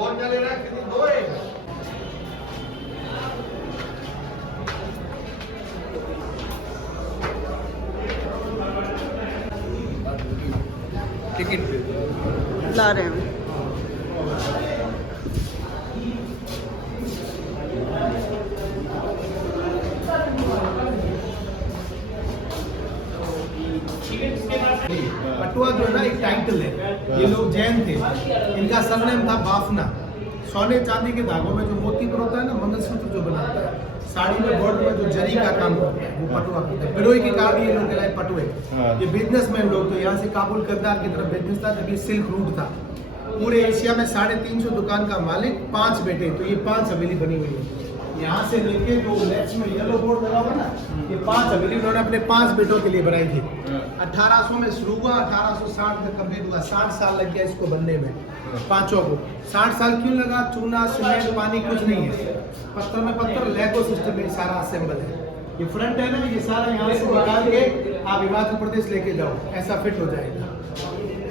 और क्या ले रहा है? कितनी दो है? टिकट ला रहे हैं। पटुआ जो है ना एक टाइटल है। ये लोग जैन थे, इनका सरनेम था बाफना। सोने चांदी के धागों में जो मोती पर होता है ना, मंगलसूत्र जो बनाता है, साड़ी में बॉर्डर में जो जरी का काम होता है वो पटुआ होता है। बिलोई के कारण ये लोग कहलाए पटुए। ये बिजनेसमैन लोग, तो यहाँ से काबुल करदार की तरफ बिजनेस था, जब ये सिल्क रूट था। पूरे एशिया में 350 दुकान का मालिक, 5 बेटे, तो ये 5 हवेली बनी हुई है। यहाँ से लेके जो लेफ्ट में येलो बोर्ड लगा हुआ ना, ये 5 हवेली उन्होंने अपने 5 बेटों के लिए बनाई थी। 1800 में शुरू हुआ, 1860 में कंप्लीट हुआ। 60 साल लग गया इसको बनने में, 5 को। 60 साल क्यों लगा? चूना, सीमेंट, पानी कुछ नहीं है, पत्थर में पत्थर, लेगो सिस्टम में सारा असेंबल है। ये फ्रंट है ना, ये सारा यहाँ से निकाल के आप हिमाचल प्रदेश लेके जाओ, ऐसा फिट हो जाएगा।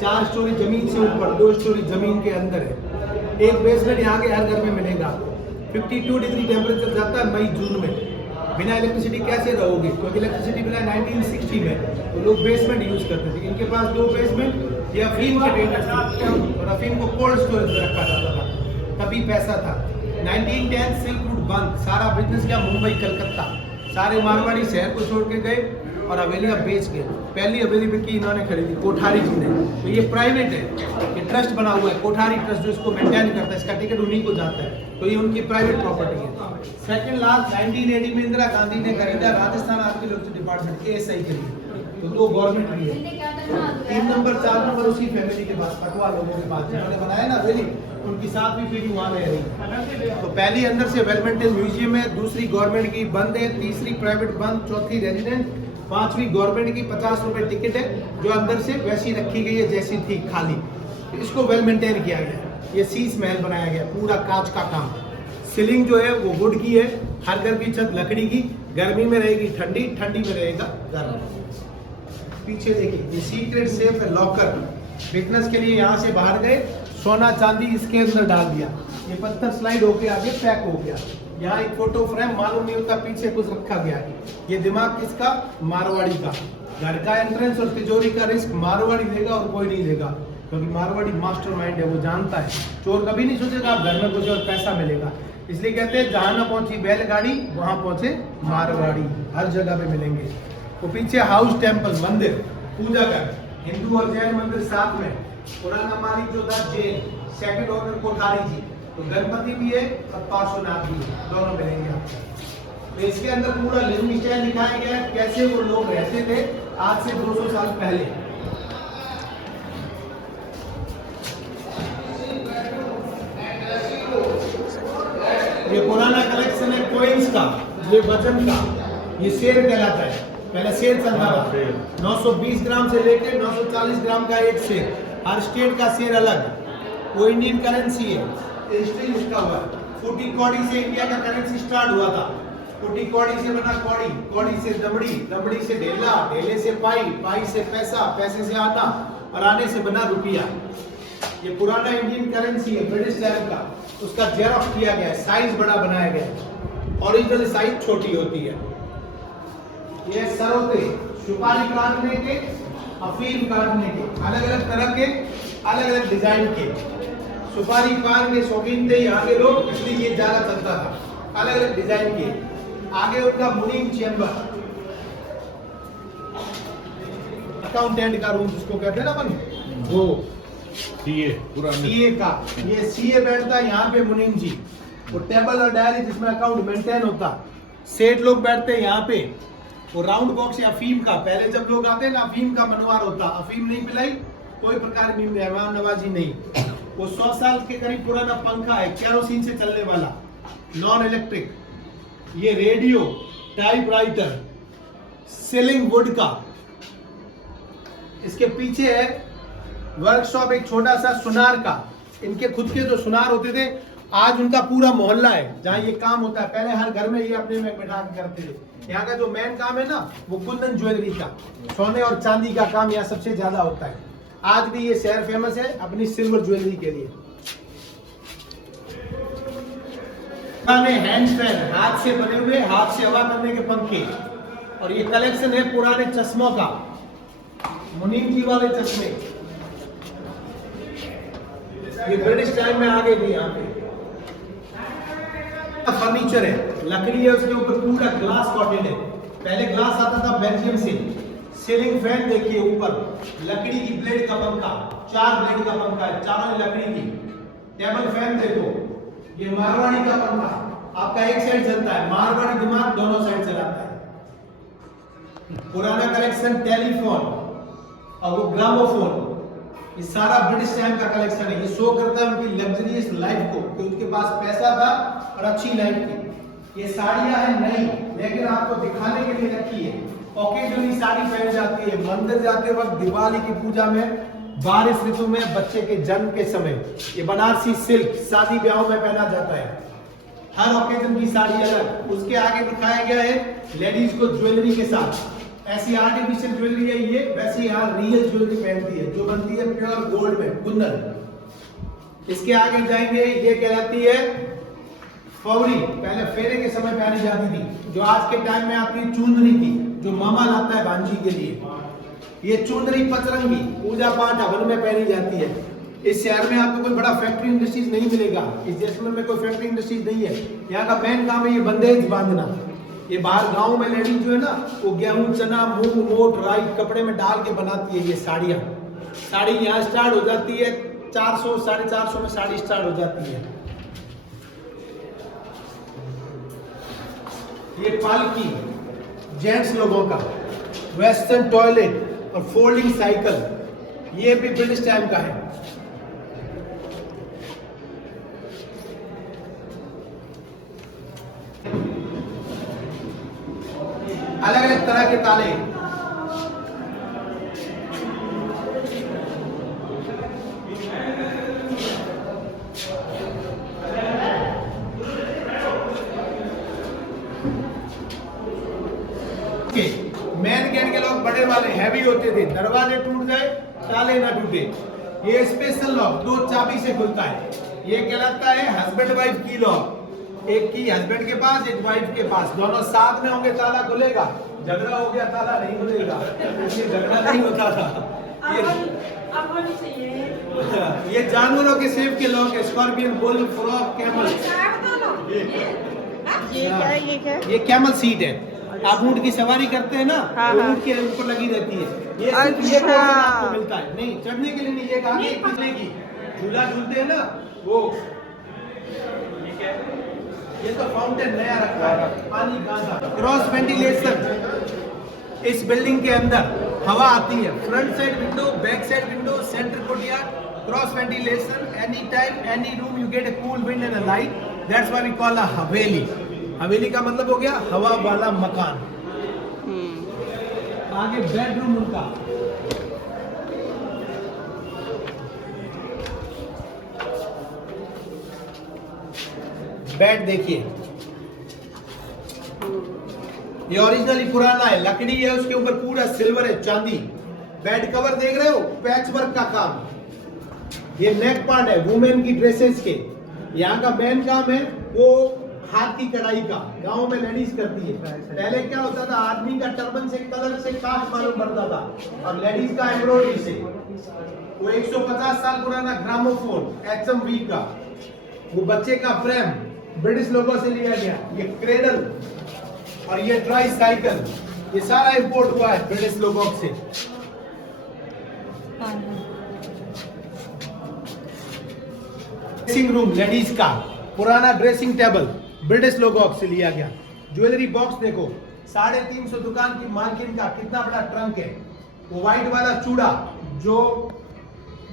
4 स्टोरी जमीन से ऊपर, 2 स्टोरी जमीन के अंदर है। एक बेसमेंट यहाँ के हर घर में मिलेगा। 52 डिग्री टेम्परेचर जाता है मई जून में। बिना इलेक्ट्रिसिटी कैसे रहोगे? क्योंकि इलेक्ट्रिसिटी मिला 1960 में, तो लोग बेसमेंट यूज करते थे। इनके पास 2 बेसमेंट या अफीम के ट्रेडर्स थे, और अफीम को कोल्ड स्टोरेज में रखा जाता था, तभी पैसा था। 1910 सिल्क रूट बंद, सारा बिजनेस क्या मुंबई कलकत्ता, सारे मारवाड़ी शहर को छोड़ के गए और हवेलियां बेच गए। पहली हवेली बिकी इन्होंने खरीदी कोठारी जी ने, तो ये प्राइवेट है, ये ट्रस्ट बना हुआ है, कोठारी ट्रस्ट, जो इसको मेंटेन करता है, इसका टिकट उन्हीं को जाता है, तो ये उनकी प्राइवेट प्रॉपर्टी है। सेकंड लास्ट 1980 में इंदिरा गांधी ने खरीदा राजस्थान आर्कियोलॉजी डिपार्टमेंट ASI के लिए, तो 2 गवर्नमेंट की है। 3 नंबर 4 नंबर उसी फैमिली के पास, पटवा लोगों के पास, जिन्होंने बनाया ना हवेली, उनकी 7वीं पीढ़ी वहाँ रह रही। तो पहली अंदर से वेल मेंटेन म्यूजियम है, दूसरी गवर्नमेंट की बंद है, तीसरी प्राइवेट बंद, चौथी रेजिडेंट, 5वीं गवर्नमेंट की 50 रुपए टिकट है, जो अंदर से वैसी रखी गई है जैसी थी खाली। तो इसको वेल मेंटेन किया गया। ये शीश महल बनाया गया, पूरा कांच का काम। सीलिंग जो है वो वुड की है, हर घर की छत लकड़ी की, गर्मी में रहेगी ठंडी, ठंडी में रहेगा गर्म। पीछे देखिए, ये सीक्रेट सेफ है, लॉकर। बिजनेस के लिए यहाँ से बाहर गए, सोना चांदी इसके अंदर डाल दिया, ये पत्थर स्लाइड होके आगे पैक हो गया। यहाँ एक फोटो फ्रेम, मालूम नहीं होता पीछे कुछ रखा गया है। ये दिमाग किसका? मारवाड़ी का। घर का एंट्रेंस और तिजोरी का रिस्क मारवाड़ी देगा और कोई नहीं देगा, क्योंकि मारवाड़ी मास्टरमाइंड है, वो जानता है। चोर कभी नहीं सोचेगा आप घर में कुछ और पैसा मिलेगा, इसलिए कहते हैं जहाँ ना पहुंची बैलगाड़ी वहां पहुंचे मारवाड़ी, हर जगह पे मिलेंगे। तो पीछे हाउस टेम्पल, मंदिर, पूजा घर, हिंदू और जैन मंदिर साथ में। पुराना मालिक जो था जैन, सेकंड ओनर कोठारी जी, तो गणपति भी है और पार्श्वनाथ भी है, दोनों मिलेंगे आपको। तो इसके अंदर पूरा लिविंग स्टाइल दिखाया गया है, कैसे वो लोग रहते थे आज से 200 साल पहले। ये पुराना कलेक्शन है कोइंस का, ये वजन का, ये शेर कहलाता है। पहले शेर चलता था, 920 ग्राम से लेकर 940 ग्राम का एक शेर, हर स्टेट का शेर अलग। वो इंडियन करेंसी है, हिस्ट्री लिखा हुआ है। फूटी कौड़ी से इंडिया का करेंसी स्टार्ट हुआ था। फूटी कौड़ी से बना कौड़ी, कौड़ी से दमड़ी, दमड़ी से ढेला, ढेले से पाई, पाई से पैसा, पैसे से आना, और आने से बना रुपया। ये पुराना इंडियन करेंसी है, ब्रिटिश लेवल का, उसका जेरॉक्स किया गया है, साइज बड़ा बनाया गया है, ओरिजिनल साइज छोटी होती है। ये सरोते, सुपारी काटने के, अफीम काटने के, अलग अलग तरह के, अलग अलग डिजाइन के। सुपारी पान के शौकीन थे यहाँ के लोग, इसलिए ये ज्यादा चलता था, अलग अलग डिजाइन के। आगे उनका मुनीम चेम्बर, अकाउंटेंट का रूम जिसको कहते हैं ना अपन, वो सीए का, ये सीए बैठता है यहाँ पे मुनीम जी। वो टेबल और डायरी जिसमें अकाउंट मेंटेन होता, सेठ लोग बैठते हैं यहाँ पे। वो राउंड बॉक्स या अफीम का, पहले जब लोग आते हैं ना, अफीम का मनवार होता, अफीम नहीं पिलाई, कोई प्रकार की मेहमान नवाजी नहीं। वो 100 साल के करीब पुराना पंखा है, केरोसिन से चलने वाला, नॉन इलेक्ट्रिक। ये रेडियो, टाइपराइटर, सीलिंग वुड का। इसके पीछे है वर्कशॉप, एक छोटा सा सुनार का। इनके खुद के जो सुनार होते थे, आज उनका पूरा मोहल्ला है जहाँ ये काम होता है। पहले हर घर में ये अपने में बैठा के करते थे। यहाँ का जो मेन काम है ना, वो कुंदन ज्वेलरी का, सोने और चांदी का काम यहाँ सबसे ज्यादा होता है। आज भी ये शहर फेमस है अपनी सिल्वर ज्वेलरी के लिए। पुराने हैंड फैन, हाथ से बने हुए, हाथ से हवा करने के पंखे। और ये कलेक्शन है पुराने चश्मों का, मुनीम जी वाले चश्मे। ये ब्रिटिश टाइम में आ गए थे यहाँ पे। फर्नीचर है, लकड़ी है, उसके ऊपर पूरा ग्लास कॉटेड है। पहले ग्लास आता था बेल्जियम से। सीलिंग फैन देखिए ऊपर, लकड़ी की ब्लेड का पंखा, 4 ब्लेड का पंखा है, चारों लकड़ी की। टेबल फैन देखो, ये मारवाड़ी का पंखा, आपका एक साइड चलता है, मारवाड़ी दिमाग दोनों साइड चलाता है। पुराना कलेक्शन टेलीफोन और वो ग्रामोफोन, ये सारा ब्रिटिश टाइम का कलेक्शन है। ये शो करता है उनकी लग्जरियस लाइफ को, कि उनके पास पैसा था और अच्छी लाइफ थी। ये साड़ियां हैं नई, लेकिन आपको दिखाने के लिए रखी है। ओकेजनली साड़ी पहन जाती है, मंदिर जाते वक्त, दिवाली की पूजा में, बारिश ऋतु में, बच्चे के जन्म के समय। ये बनारसी सिल्क शादी ब्याह में पहना जाता है। हर ओकेजन की साड़ी अलग। उसके आगे दिखाया गया है लेडीज को ज्वेलरी के साथ। ऐसी आर्टिफिशियल ज्वेलरी है ये, वैसे यहाँ रियल ज्वेलरी पहनती है, जो बनती है प्योर गोल्ड में, कुंदन। इसके आगे जाएंगे, ये कहलाती है फौरी, पहले फेरे के समय पहनी जाती थी, जो आज के टाइम में आती है चुंदरी की, जो मामा लाता है भांजी के लिए। ये चुंदरी पचरंगी पूजा पाठ हवन में पहनी जाती है। इस शहर में आपको कोई बड़ा फैक्ट्री इंडस्ट्रीज नहीं मिलेगा। इस जैसलमेर में कोई फैक्ट्री इंडस्ट्रीज नहीं है। यहाँ का मेन काम है ये बंदेज बांधना। ये बाहर गांव में लेडीज जो है ना, वो गेहूं, चना, मूंग, मोट, राई कपड़े में डाल के बनाती है ये साड़ियाँ। साड़ी यहाँ स्टार्ट हो जाती है 400 450 में साड़ी स्टार्ट हो जाती है। ये पालकी जेंट्स लोगों का, वेस्टर्न टॉयलेट और फोल्डिंग साइकिल, ये भी ब्रिटिश टाइम का है। अलग अलग तरह के ताले, मैन गेट के लोग बड़े वाले हैवी होते थे, दरवाजे टूट जाए ताले ना टूटे। ये स्पेशल लॉक 2 चाबी से खुलता है। ये कहलाता है हस्बैंड वाइफ की लॉक। एक की हस्बैंड के पास, एक वाइफ के पास, दोनों साथ में होंगे ताला खुलेगा। झगड़ा हो गया ताला नहीं खुलेगा, ये झगड़ा नहीं होता था। ये जानवरों के सेफ के लॉक है, स्कॉर्पियन, बुल, फ्रॉग, कैमल। ये क्या है? ये कैमल सीट है। आप ऊंट की सवारी करते हैं ना, ऊंट के ऊपर लगी रहती है। ये सिर्फ ये आपको मिलता है, नहीं चढ़ने के लिए नहीं, एक आगे एक पीछे की झूला झूलते हैं ना वो। ये तो फाउंटेन नया रखा है, पानी कहाँ। क्रॉस वेंटिलेशन, इस बिल्डिंग के अंदर हवा आती है। Front side window, back side window, centre courtyard, cross ventilation. Any time any room you get a cool wind and a light. That's why we call a haveli. Haveli का मतलब हो गया हवा वाला मकान। आगे बेडरूम उनका, बेड देखिए, ये ओरिजिनली पुराना है, लकड़ी है, उसके ऊपर पूरा सिल्वर है, चांदी। बेड कवर देख रहे हो, पैच वर्क का काम। ये नेक पार्ट है वुमेन की ड्रेसेस के। यहाँ का मेन काम है वो हाथ की कढ़ाई का, गांव में लेडीज करती है। पहले क्या होता था, आदमी का टर्बन से कलर से कास्ट मालूम पड़ता था, और लेडीज का एम्ब्रॉयडरी से। वो 150 साल पुराना ग्रामोफोन HMV का, वो बच्चे का प्रेम ब्रिटिश लोगों से लिया गया। ये क्रेडल और ये ट्राई साइकिल, ये सारा इंपोर्ट हुआ है ब्रिटिश लोगों से। ड्रेसिंग रूम लेडीज का, पुराना ड्रेसिंग टेबल ब्रिटिश लोगों से लिया गया। ज्वेलरी बॉक्स देखो, 350 दुकान की मार्केट का कितना बड़ा ट्रंक है। वो व्हाइट वाला चूड़ा जो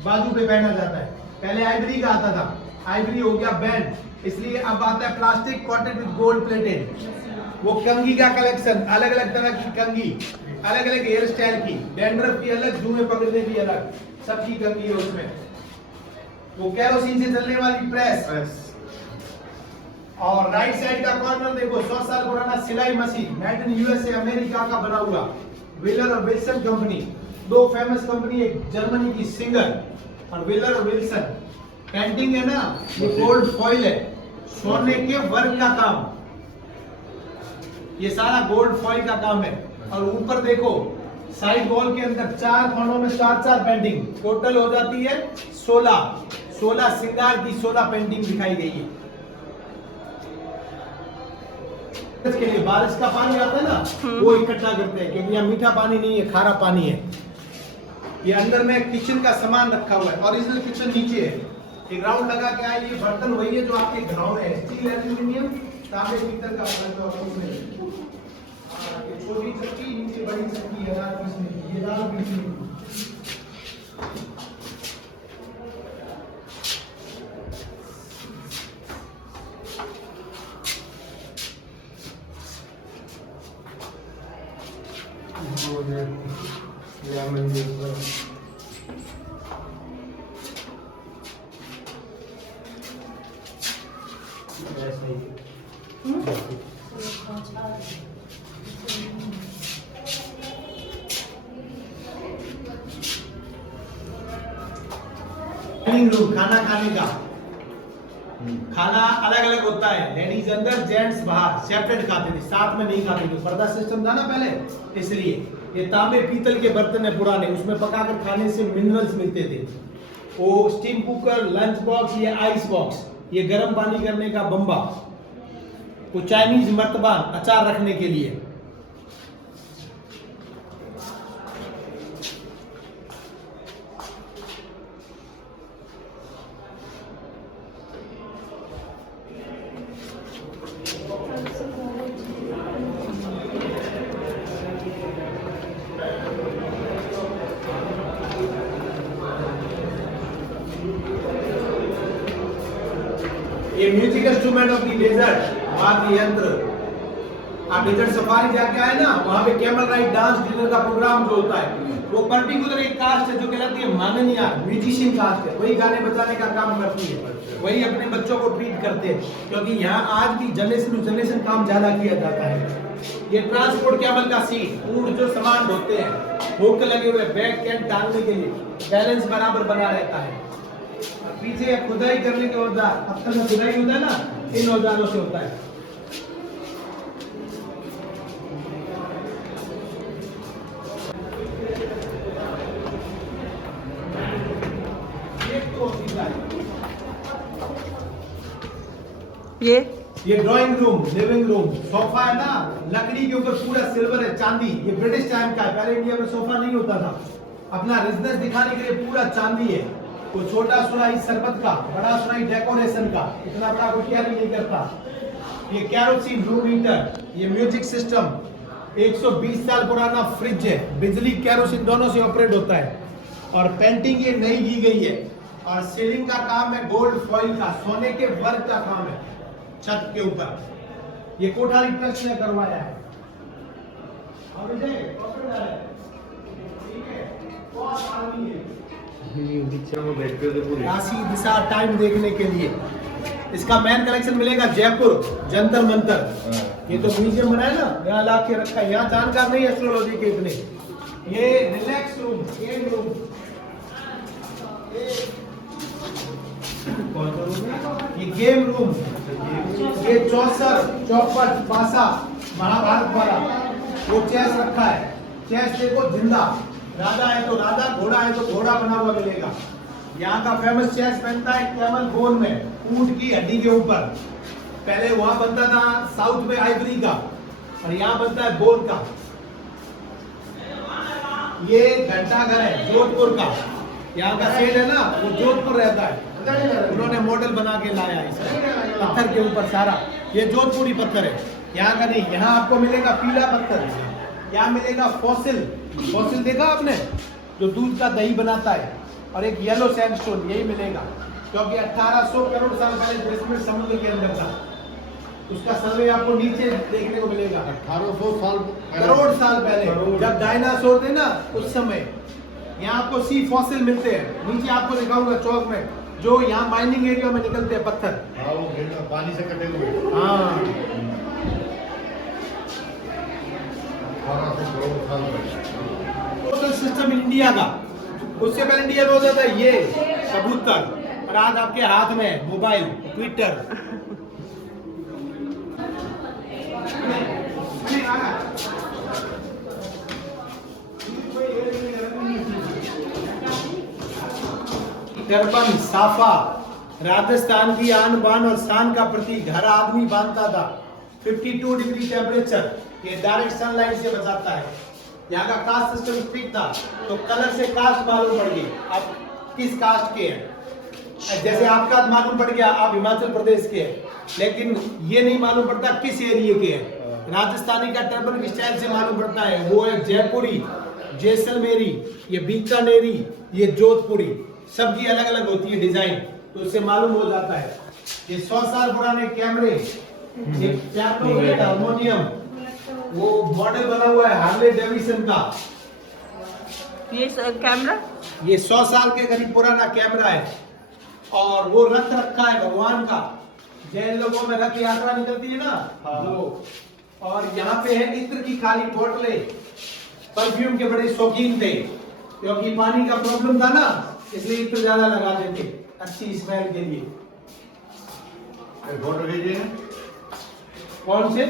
बाजू पे पहना जाता है, पहले आइवरी का आता था, आइवरी हो गया बैंड, इसलिए अब आता है प्लास्टिक कॉटेड विद गोल्ड प्लेटेड। वो कंघी का कलेक्शन, अलग अलग तरह की कंघी, अलग अलग हेयर स्टाइल की, डैंड्रफ की अलग, धुएं पकड़ने की अलग, सबकी कंघी है उसमें। वो कैरोसिन से चलने वाली प्रेस। और राइट साइड का कॉर्नर देखो, 100 साल पुराना सिलाई machine, made in USA, America का बना हुआ। व्हीलर और विल्सन कंपनी, 2 फेमस कंपनी, एक जर्मनी की सिंगर और व्हीलर और विल्सन। पेंटिंग है ना, ये गोल्ड फॉइल है, सोने के वर्क का काम, ये सारा गोल्ड फॉइल का काम है। और ऊपर देखो साइड वॉल के अंदर 4 कोनों में 4 पेंटिंग, टोटल हो जाती है 16 श्रृंगार की 16 पेंटिंग दिखाई गई है। इसके लिए बारिश का पानी आता है ना, वो इकट्ठा करते हैं क्योंकि यहाँ मीठा पानी नहीं है, खारा पानी है। ये अंदर में किचन का सामान रखा हुआ है, ओरिजिनल किचन नीचे है। एक राउंड लगा के आए, ये बर्तन वही है जो आपके घरों में है, स्टील, एल्यूमिनियम, तांबे, पीतल का बर्तन। छोटी चक्की, नीचे बड़ी चक्की है, दाल पीसने की, ये दाल पीसने की। डाइनिंग रूम, खाना खाने का। खाना अलग अलग होता है, लेडीज अंदर, जेंट्स बाहर, सेपरेट खाते थे, साथ में नहीं खाते थे। पर्दा सिस्टम था ना पहले, इसलिए ये तांबे पीतल के बर्तन है पुराने, उसमें पकाकर खाने से मिनरल्स मिलते थे। वो स्टीम कुकर, लंच बॉक्स, ये आइस बॉक्स, ये गर्म पानी करने का बम्बा, वो चाइनीज मर्तबान, अचार रखने के लिए। ये music instrument of the desert, वाद्य यंत्र। आप डेजर्ट सफारी जाके आए ना, वहाँ पे कैमल राइड, डांस डिनर का प्रोग्राम जो होता है, वो पर्टिकुलर एक कास्ट है जो कहलाती है माननिया, म्यूजिशियन कास्ट है, वही गाने बजाने का काम करती है, वही अपने बच्चों को ट्रीट करते हैं, क्योंकि यहाँ आज भी जनरेशन टू जनरेशन काम ज्यादा किया जाता है। ये ट्रांसपोर्ट कैमल का सीट, ऊंट जो सामान ढोते हैं, हुक लगे हुए, बैग कैन टांगने के लिए, बैलेंस बराबर बना रहता है। पीछे खुदाई करने के औजार, पत्थर में खुदाई होता है ना, इन औजारों से होता है। ये drawing room, living room, sofa है ना, लकड़ी के ऊपर पूरा सिल्वर है, चांदी, ये ब्रिटिश टाइम का है, पहले इंडिया में सोफा नहीं होता था। अपना रिजनेस दिखाने के लिए पूरा चांदी है। वो छोटा सुराही शरबत का, बड़ा सुराही डेकोरेशन का, इतना बड़ा कोई कैरी नहीं करता। ये कैरोसिन रूम हीटर, ये म्यूजिक सिस्टम, 120 साल पुराना फ्रिज है, बिजली कैरोसिन दोनों से ऑपरेट होता है। और पेंटिंग ये नई की गई है। और सीलिंग का काम है गोल्ड फॉइल का, सोने के वर्क का काम है छत के ऊपर। ये कोठारी ट्रस्ट ने करवाया है। काशी दिशा टाइम देखने के लिए इसका मैन कलेक्शन मिलेगा जयपुर, जंतर मंतर। ये तो म्यूजियम बना है ना, यहाँ ला के रखा है। यहाँ जानकार नहीं एस्ट्रोलॉजी के इतने। ये रिलैक्स रूम, गेम रूम, ये गेम रूम, ये चौसर, चौपट, पासा, महाभारत वाला, वो चेस रखा है। चेस देखो जिंदा, राजा है तो राजा, घोड़ा है तो घोड़ा बना हुआ मिलेगा। यहाँ का फेमस चेस बनता है कैमल बोन में, ऊंट की हड्डी के ऊपर। पहले वहां बनता था साउथ में आइवरी का, और यहाँ बनता है बोन का। ये घंटाघर है जोधपुर का, यहाँ का सेठ है ना, वो जोधपुर रहता है, उन्होंने मॉडल बना के लाया इसे पत्थर के ऊपर सारा। ये जोधपुरी पत्थर है, यहाँ का नहीं। यहाँ आपको मिलेगा पीला पत्थर, यहाँ मिलेगा फॉसिल। फॉसिल देखा आपने, जो दूध का दही बनाता है। और एक येलो सैंडस्टोन, यही मिलेगा, क्योंकि 1800 करोड़ साल पहले इसमें समुद्र के अंदर था। उसका सर्वे आपको नीचे देखने को मिलेगा। 1800 साल करोड़ साल पहले, जब डायनासोर थे ना, उस समय। यहाँ आपको सी फॉसिल मिलते हैं। नीचे आपको दिखाऊंगा चौक में, जो यहाँ माइनिंग एरिया में निकलते हैं पत्थर। वो पानी से कटे हुए। हाँ, 1800 करोड़ साल सोशल सिस्टम इंडिया का। उससे पहले इंडिया में होता था ये कबूतर, और आज आपके हाथ में मोबाइल, ट्विटर। टर्बन, साफा, राजस्थान की आन बान और शान का प्रतीक, हर आदमी बांधता था। 52 डिग्री टेम्परेचर, ये डायरेक्ट सनलाइट से बचाता है। यहाँ का कास्ट सिस्टम स्ट्रिक्ट था, तो कलर से कास्ट मालूम पड़ गई आप किस कास्ट के हैं। जैसे आपका मालूम पड़ गया आप हिमाचल प्रदेश के हैं, लेकिन ये नहीं मालूम पड़ता किस एरिया के हैं। राजस्थानी का टर्बन की स्टाइल से मालूम पड़ता है, वो है जयपुरी, जैसलमेरी, ये बीकानेरी, ये जोधपुरी, सबकी अलग अलग होती है डिजाइन, तो उससे मालूम हो जाता है। ये 100 साल पुराने कैमरे, ये हारमोनियम, वो मॉडल बना हुआ है हार्ले डेविडसन का। ये कैमरा, ये 100 साल के करीब पुराना कैमरा है, और वो रथ रखा है भगवान का। जैन लोगों में रथ यात्रा निकलती है ना, वो। और यहाँ पे है इत्र की खाली बोतलें, परफ्यूम के बड़े शौकीन थे, क्योंकि पानी का प्रॉब्लम था ना, इसलिए इत्र ज्यादा लगाते थे अच्छी स्मेल के लिए। फोटो भेजिए। कौन से?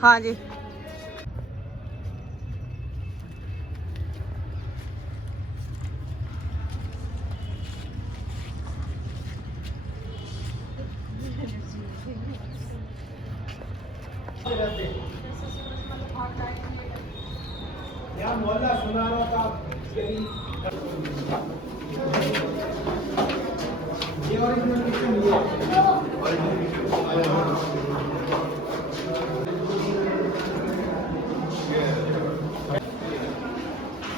हाँ जी। यहाँ मोहल्ला सुनारा का ये ओरिजिनल किचन ये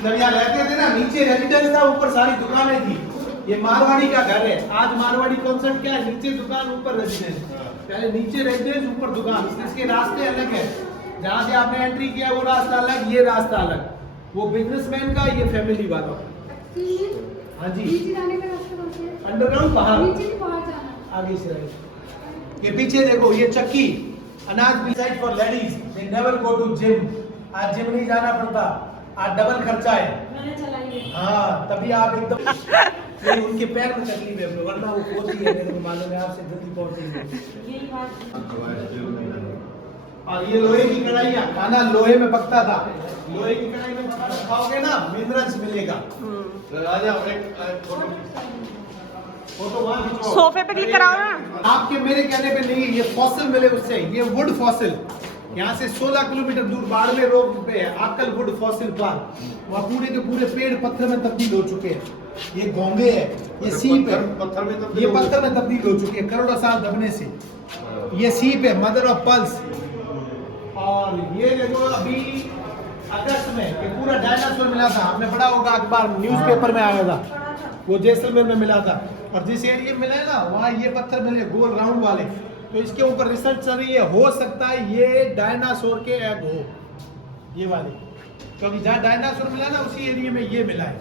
जब यहाँ रहते थे ना, नीचे रेजिडेंस था, ऊपर सारी दुकानें थी। ये मारवाड़ी का घर है। आज मारवाड़ी कॉन्सेप्ट क्या है? नीचे दुकान ऊपर रेजिडेंस। पहले नीचे रेजिडेंस ऊपर दुकान, इसके रास्ते अलग है। जहाँ से आपने एंट्री किया वो रास्ता अलग, ये रास्ता अलग। वो बिजनेसमैन का, ये फैमिली वाला। हाँ जी, अंडरग्राउंड बाहर आगे से राइट। ये पीछे देखो, ये चक्की, अनाज designed for ladies, they never go to gym. आज जिम नहीं जाना पड़ता, आज डबल खर्चा है। हाँ, तभी आप एकदम नहीं, उनके पैर में तकलीफ है, वरना वो पहुंची है, मेरे को मालूम है, आपसे जल्दी पहुंचेंगे। और ये लोहे की कढ़ाइयाँ, खाना लोहे में पकता था। लोहे की कढ़ाई में खाना खाओगे ना, मिनरल्स मिलेगा। फोटो वहाँ खिंचवाओ। सोफे पे क्लिक कराओ ना। आपके मेरे कहने पे नहीं, ये फॉसिल मिले उससे, ये वुड फॉसिल। यहाँ से 16 किलोमीटर दूर बाड़मेर रोड पे है आकल वुड फॉसिल पार्क। वहाँ पूरे के पूरे पेड़ पत्थर में तब्दील हो चुके हैं। ये घोंगे है, ये सीप है, पत्थर में तब्दील, ये पत्थर में तब्दील हो चुके हैं करोड़ों साल दबने से। ये सीप है, मदर ऑफ पल्स। और ये देखो, अभी अगस्त में ये पूरा डायनासोर मिला था, आपने पढ़ा होगा, अखबार न्यूज़पेपर में आया था, वो जैसलमेर में मिला था। और जिस एरिया में मिला है ना, वहाँ ये पत्थर मिले गोल राउंड वाले, तो इसके ऊपर रिसर्च चल रही है। हो सकता है ये डायनासोर के एग हो, ये वाले, क्योंकि जहाँ डायनासोर मिला ना, उसी एरिया में ये मिला है।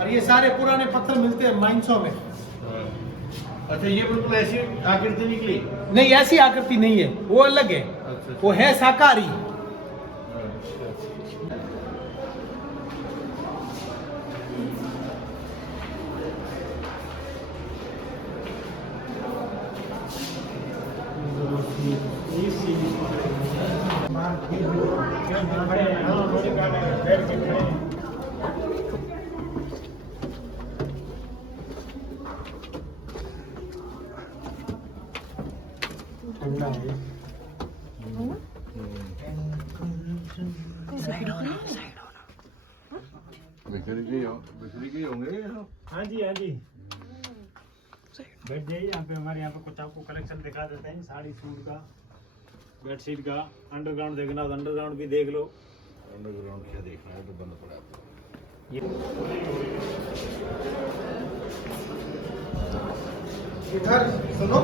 और ये सारे पुराने पत्थर मिलते हैं माइंसों में। अच्छा, ये बिल्कुल ऐसी आकृति निकली? नहीं, ऐसी आकृति नहीं है, वो अलग है। अच्छा, वो है शाकाहारी। ठंडा है। बिखरी के होंगे। हाँ जी, हाँ जी, बैठ जाइए। यहाँ पे हमारे यहाँ पे कुछ आपको कलेक्शन दिखा देते हैं, साड़ी सूट का, बेडशीट का। अंडरग्राउंड देखना तो अंडरग्राउंड भी देख लो। अंडरग्राउंड क्या देखना है, तो बंद पड़ा है। इधर सुनो,